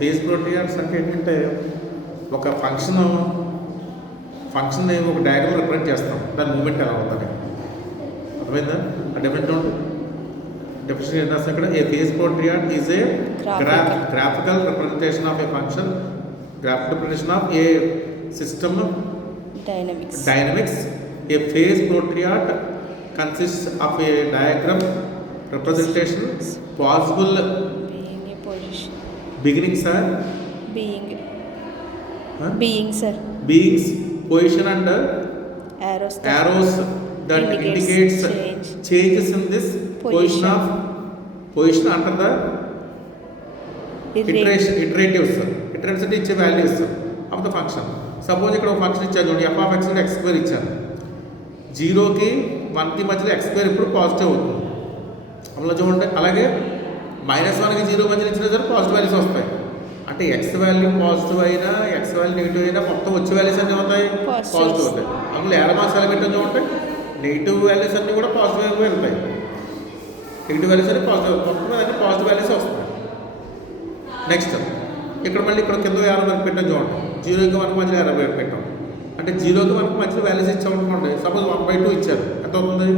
ఫేజ్ ప్రోటియాట్స్ అంటే ఏంటంటే ఒక ఫంక్షన్ ఒక డయాగ్రామ్ రిప్రజెంట్ చేస్తాం, దాని మూమెంట్ ఎలా అవుతుంది అర్థమైందా? ఆ డెఫినెట్ ఉంటుంది. డెఫినేషన్ ఏం రాస్తాం ఇక్కడ? A phase portrait is a graphical representation of a function, graphical representation of a system dynamics. A phase portrait consists of a diagram representation possible beginnings are beings position and arrows that indicates changes in this position under the iteratives ఇచ్చే values of the function. Suppose ఇక్కడ ఒక ఫంక్షన్ ఇచ్చాను చూడండి, f of x x square ఇచ్చాను. 0కి 1కి మధ్యలో x square ఇప్పుడు పాజిటివ్ అవుతుంది అందులో చూడండి. అలాగే -1కి 0 మధ్యలో ఇచ్చిన సరే పాజిటివ్ వాల్యూస్ వస్తాయి. అంటే ఎక్స్ వాల్యూ పాజిటివ్ అయినా ఎక్స్ వాల్యూ నెగిటివ్ అయినా మొత్తం వచ్చే వాల్యూస్ అన్నీ అవుతాయి పాజిటివ్ అవుతాయి. అందులో ఏరమాస్ ఎలిమెంట్ చూడండి, నెగిటివ్ వాల్యూస్ అన్నీ కూడా పాజిటివ్ వెళ్తాయి, నెగిటివ్ వాల్యూస్ అన్నీ పాజిటివ్, మొత్తం అన్నీ పాజిటివ్ వాల్యూస్ వస్తాయి. నెక్స్ట్ ఇక్కడ మళ్ళీ ఇక్కడ కింద 50 పెట్టాం చూడండి, 0కి 1 మధ్యలో 50 పెట్టాం. అంటే 0కి 1కి మధ్యలో వాల్యూస్ ఇచ్చామనుకోండి. సపోజ్ 1/2 ఇచ్చారు, ఎంత అవుతుంది?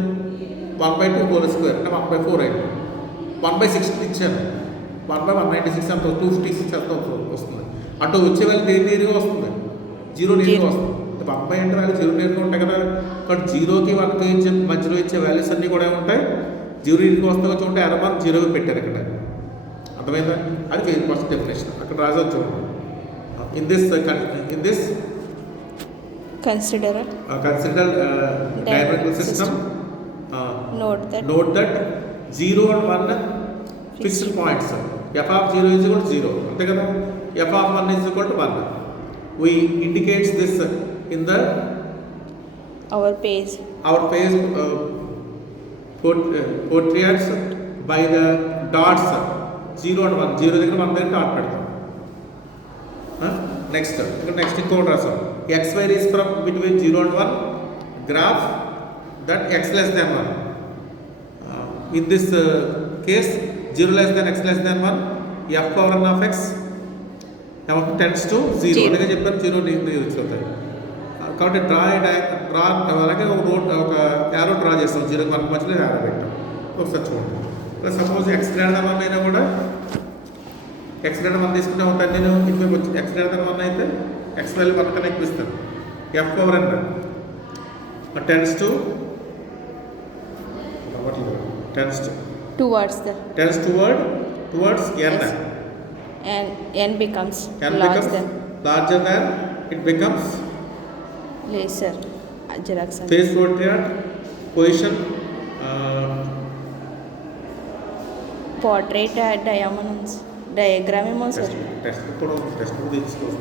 1/2 హోల్ స్క్వేర్ అంటే 1/4 అయింది. 1/60 ఇచ్చాను, 1/196 ఎంత? 256 ఎంత వస్తుంది? అటు వచ్చే వాల్యూ నేరుగా వస్తుంది, 0 నేరుగా వస్తుంది. 1/2 అంటే వాల్యూ 0 నేరుగా ఉంటాయి కదా. కాబట్టి 0కి 1కి ఇచ్చే మధ్యలో ఇచ్చే వాల్యూస్ అన్నీ కూడా ఉంటాయి, 0 నేరుగా వస్తాయి. చూడండి ఎర్ర మార్క్ 0గా పెట్టారు ఇక్కడ, అర్థమైందా? అది ఫేజ్ ఫస్ట్ డెఫినేషన్. అక్కడ రాజు చూడండి, in this consider diagonal system. Note that 0 and 1 fixed points. F of 0 is equal to 0. అంతే కదా. F of 1 is equal to 1. We indicates this in the our page portraits by the dots 0 and 1. 0 దగ్గర 1 దగ్గర డాట్ పెడతాం. నెక్స్ట్ ఇంకోటి రాసాం, x varies from between 0 and 1, graph that x less than 1. In this case 0 less than x less than 1, f power n of x tends to 0. అలాగే చెప్పారు 0 రీచ్ అవుతాయి. కాబట్టి డ్రా అలాగే ఒక యారో డ్రా చేస్తాం, 0కి 1 మధ్యలో యారో పెట్టాం. ఒకసారి చూడండి. ఇలా సపోజ్ x గ్రేటర్ 1 అయినా కూడా x గ్రేటర్ 1 తీసుకుంటే ఉంటాను నేను. ఇటువైపు వచ్చి x గ్రేటర్ 1 అయితే x వాల్యూ 1 కన్నా ఎక్కువ ఇస్తాను. f power n tends towards n. And n becomes larger than it becomes lesser. Phase portrait position portrait diagram ఏమో సార్. టెక్స్ట్ కూడా తీసుకోవచ్చు.